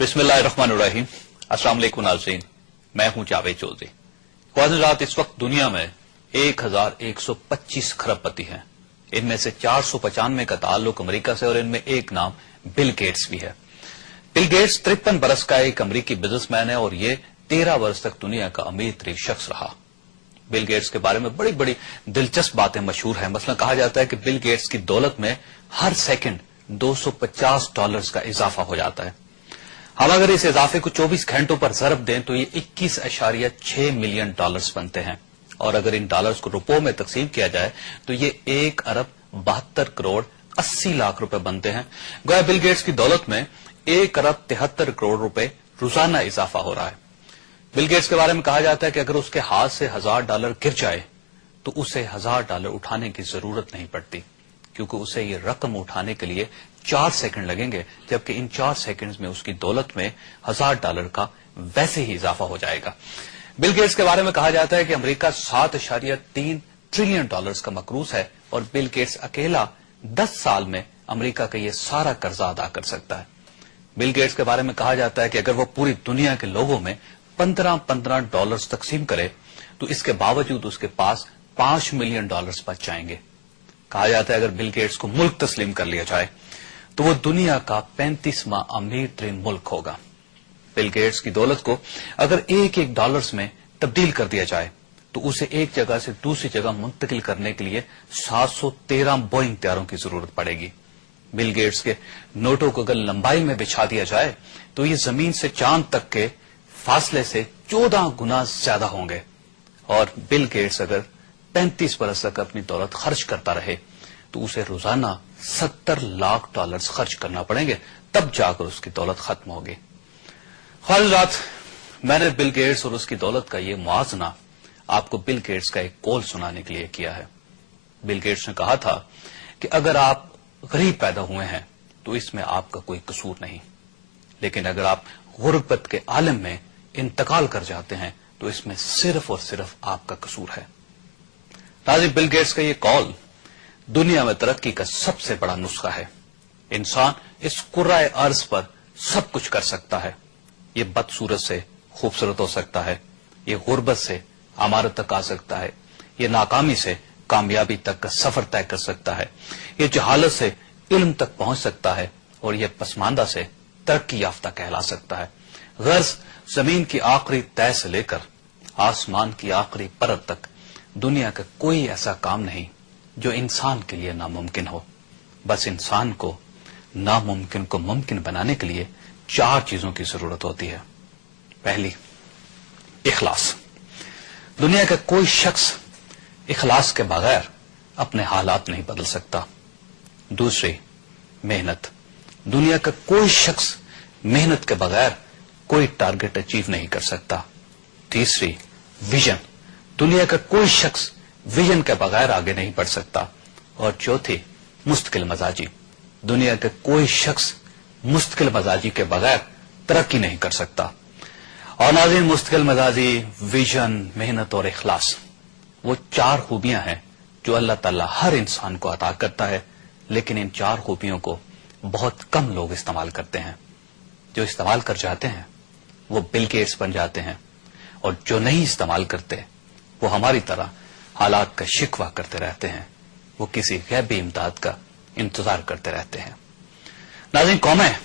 बिस्मिल्लाहिर्रहमानिर्रहीम। अस्सलाम वालेकुम नाज़रीन, मैं हूं जावेद चौधरी। ख्वाजात, इस वक्त दुनिया में 1125 खरबपति हैं। इनमें से 495 का ताल्लुक अमेरिका से और इनमें एक नाम बिल गेट्स भी है। बिल गेट्स 53 बरस का एक अमेरिकी बिजनेसमैन है और ये 13 वर्ष तक दुनिया का अमीर तरीन शख्स रहा। बिल गेट्स के बारे में बड़ी बड़ी दिलचस्प बातें मशहूर हैं। मसलन कहा जाता है कि बिल गेट्स की दौलत में हर सेकंड $250 का इजाफा हो जाता है। हम अगर इस इजाफे को 24 घंटों पर ज़रब दें तो ये 21.6 मिलियन डॉलर्स बनते हैं और अगर इन डॉलर्स को रुपयों में तकसीम किया जाए तो ये 1 अरब 72 करोड़ 80 लाख रुपए बनते हैं। गोया बिल गेट्स की दौलत में 1 अरब 73 करोड़ रुपए रोजाना इजाफा हो रहा है। बिल गेट्स के बारे में कहा जाता है कि अगर उसके हाथ से $1000 गिर जाए तो उसे $1000 उठाने की जरूरत नहीं पड़ती, क्योंकि उसे ये रकम उठाने के लिए 4 सेकंड लगेंगे, जबकि इन 4 सेकंड्स में उसकी दौलत में $1000 का वैसे ही इजाफा हो जाएगा। बिल गेट्स के बारे में कहा जाता है कि अमेरिका $7.3 ट्रिलियन का मकरूज है और बिल गेट्स अकेला 10 साल में अमेरिका का ये सारा कर्जा अदा कर सकता है। बिल गेट्स के बारे में कहा जाता है कि अगर वो पूरी दुनिया के लोगों में $15 तकसीम करे तो इसके बावजूद उसके पास $5 मिलियन बच जाएंगे। कहा जाता है अगर बिल गेट्स को मुल्क तस्लीम कर लिया जाए तो वो दुनिया का 35वां अमीर तरीन मुल्क होगा। बिल गेट्स की दौलत को अगर एक डॉलर्स में तब्दील कर दिया जाए तो उसे एक जगह से दूसरी जगह मुंतकिल करने के लिए 713 बोइंग तैयारों की जरूरत पड़ेगी। बिल गेट्स के नोटों को अगर लंबाई में बिछा दिया जाए तो ये जमीन से चांद तक के फासले से 14 गुना ज्यादा होंगे और बिल गेट्स अगर 35 बरस तक अपनी दौलत खर्च करता रहे तो उसे रोजाना $70 लाख खर्च करना पड़ेंगे, तब जाकर उसकी दौलत खत्म होगी। ख्वाजात, मैंने बिल गेट्स और उसकी दौलत का ये मुआजना आपको बिल गेट्स का एक कौल सुनाने के लिए किया है। बिल गेट्स ने कहा था कि अगर आप गरीब पैदा हुए हैं तो इसमें आपका कोई कसूर नहीं, लेकिन अगर आप गुर्बत के आलम में इंतकाल कर जाते हैं तो इसमें सिर्फ और सिर्फ आपका कसूर है। नाज़रीन, बिल गेट्स का ये कौल दुनिया में तरक्की का सबसे बड़ा नुस्खा है। इंसान इस कुर्राए अर्ज पर सब कुछ कर सकता है। ये बदसूरत से खूबसूरत हो सकता है, ये गुर्बत से अमारत तक आ सकता है, ये नाकामी से कामयाबी तक का सफर तय कर सकता है, ये जहालत से इल्म तक पहुंच सकता है और ये पसमानदा से तरक्की याफ्ता कहला सकता है। गर्ज जमीन की आखिरी तय से लेकर आसमान की आखिरी परत तक दुनिया का कोई ऐसा काम नहीं जो इंसान के लिए नामुमकिन हो। बस इंसान को नामुमकिन को मुमकिन बनाने के लिए 4 चीजों की जरूरत होती है। पहली, इखलास। दुनिया का कोई शख्स इखलास के बगैर अपने हालात नहीं बदल सकता। दूसरी, मेहनत। दुनिया का कोई शख्स मेहनत के बगैर कोई टारगेट अचीव नहीं कर सकता। तीसरी, विजन। दुनिया का कोई शख्स विजन के बगैर आगे नहीं बढ़ सकता। और चौथी, मुस्तकिल मजाजी। दुनिया का कोई शख्स मुस्तकिल मजाजी के बगैर तरक्की नहीं कर सकता। और नाज़रीन, मुस्तकिल मजाजी, विजन, मेहनत और इखलास वो 4 खूबियां हैं जो अल्लाह ताला हर इंसान को अता करता है, लेकिन इन 4 खूबियों को बहुत कम लोग इस्तेमाल करते हैं। जो इस्तेमाल कर जाते हैं वो बिल गेट्स बन जाते हैं और जो नहीं इस्तेमाल करते वो हमारी तरह हालात का शिकवा करते रहते हैं, वो किसी गैबी इमदाद का इंतजार करते रहते हैं। नाज़रीन, कौमें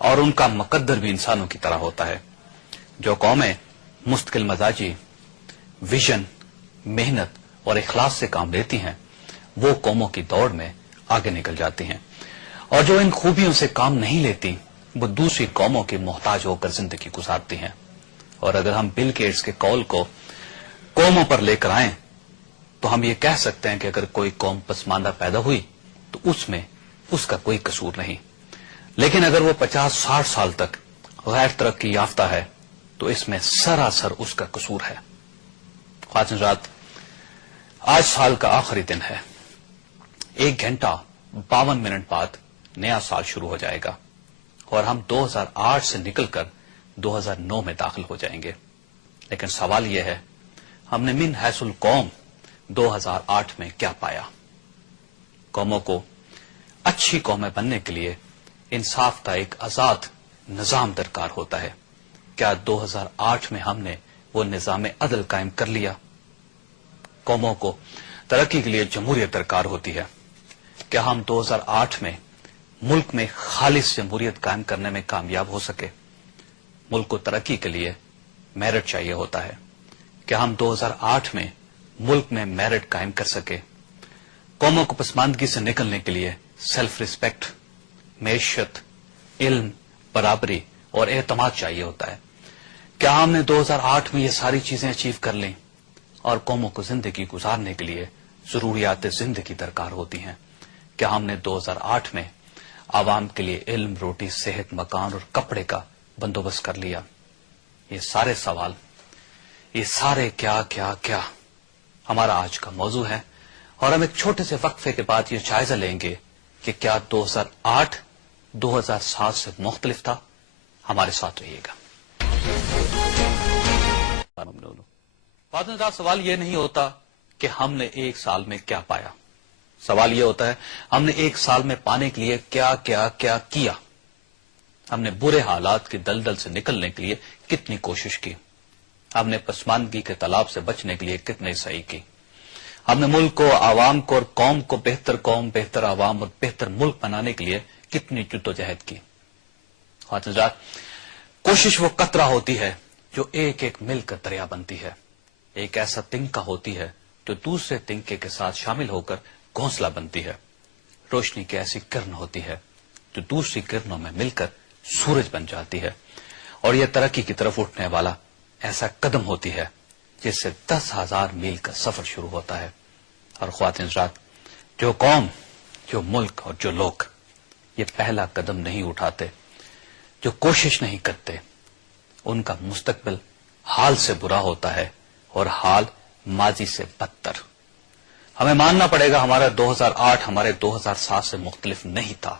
और उनका मुकद्दर भी इंसानों की तरह होता है। जो कौमें मुस्तकिल मजाजी, विजन, मेहनत और इखलास से काम लेती हैं वो कौमों की दौड़ में आगे निकल जाती हैं, और जो इन खूबियों से काम नहीं लेती वो दूसरी कौमों की मोहताज होकर जिंदगी गुजारती हैं। और अगर हम बिल गेट्स के कौल को कौमों पर लेकर आए तो हम ये कह सकते हैं कि अगर कोई कौम पसमानदा पैदा हुई तो उसमें उसका कोई कसूर नहीं, लेकिन अगर वो 50-60 साल तक गैर तरक्की याफ्ता है तो इसमें सरासर उसका कसूर है। ख्वाजात, आज साल का आखिरी दिन है। 1 घंटा 52 मिनट बाद नया साल शुरू हो जाएगा और हम 2008 से निकलकर 2009 में दाखिल हो जाएंगे। लेकिन सवाल यह है, हमने मिन हैसुल कौम 2008 में क्या पाया? कौमों को अच्छी कौमें बनने के लिए इंसाफ का एक आजाद نظام درکار ہوتا ہے۔ کیا 2008 میں ہم نے وہ نظام عدل قائم کر لیا؟ قوموں کو ترقی کے لیے جمہوریت درکار ہوتی ہے۔ کیا ہم 2008 میں ملک میں خالص جمہوریت قائم کرنے میں کامیاب ہو سکے؟ ملک کو ترقی کے لیے میرٹ چاہیے ہوتا ہے۔ کیا ہم 2008 میں ملک میں میرٹ قائم کر سکے؟ قوموں کو پسماندگی سے نکلنے کے لیے سیلف ریسپیکٹ، معیشت، علم، برابری اور اعتماد چاہیے ہوتا ہے۔ کیا ہم نے 2008 میں یہ ساری چیزیں اچیو کر لیں؟ اور قوموں کو زندگی گزارنے کے لیے ضروریات زندگی درکار ہوتی ہیں۔ کیا ہم نے 2008 میں عوام کے لیے علم، روٹی، صحت، مکان اور کپڑے کا بندوبست کر لیا؟ یہ سارے سوال، یہ سارے کیا کیا کیا ہمارا آج کا موضوع ہے، اور ہم ایک چھوٹے سے وقفے کے بعد یہ جائزہ لیں گے کہ کیا 2008 2007 سے مختلف تھا؟ ہمارے ساتھ رہیے گا۔ سوال یہ نہیں ہوتا کہ ہم نے ایک سال میں کیا پایا، سوال یہ ہوتا ہے ہم نے ایک سال میں پانے کے لیے کیا کیا کیا کیا۔ ہم نے برے حالات کی دلدل سے نکلنے کے لیے کتنی کوشش کی، ہم نے پسماندگی کے تالاب سے بچنے کے لیے کتنے صحیح کی، ہم نے ملک کو، عوام کو اور قوم، بہتر عوام اور بہتر ملک بنانے کے لیے کتنی جدوجہد کی۔ حضرات، کوشش وہ قطرہ ہوتی ہے جو ایک ایک مل کر دریا بنتی ہے، ایک ایسا تنکا ہوتی ہے جو دوسرے تنکے کے ساتھ شامل ہو کر گھونسلہ بنتی ہے، روشنی کی ایسی کرن ہوتی ہے جو دوسری کرنوں میں مل کر سورج بن جاتی ہے، اور یہ ترقی کی طرف اٹھنے والا ایسا قدم ہوتی ہے جس سے 10,000 میل کا سفر شروع ہوتا ہے۔ اور خواتین حضرات، جو قوم، جو ملک اور جو لوگ یہ پہلا قدم نہیں اٹھاتے، جو کوشش نہیں کرتے، ان کا مستقبل حال سے برا ہوتا ہے اور حال ماضی سے بدتر۔ ہمیں ماننا پڑے گا ہمارا 2008 ہمارے 2007 سے مختلف نہیں تھا،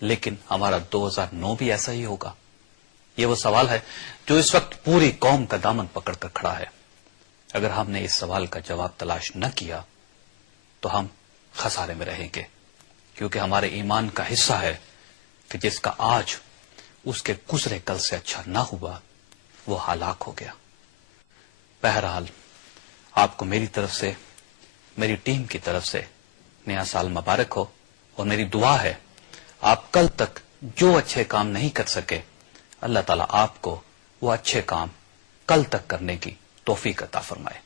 لیکن ہمارا 2009 بھی ایسا ہی ہوگا؟ یہ وہ سوال ہے جو اس وقت پوری قوم کا دامن پکڑ کر کھڑا ہے۔ اگر ہم نے اس سوال کا جواب تلاش نہ کیا تو ہم خسارے میں رہیں گے، کیونکہ ہمارے ایمان کا حصہ ہے کہ جس کا آج اس کے گزرے کل سے اچھا نہ ہوا وہ ہلاک ہو گیا۔ بہرحال، آپ کو میری طرف سے، میری ٹیم کی طرف سے نیا سال مبارک ہو، اور میری دعا ہے آپ کل تک جو اچھے کام نہیں کر سکے، اللہ تعالیٰ آپ کو وہ اچھے کام کل تک کرنے کی توفیق عطا فرمائے۔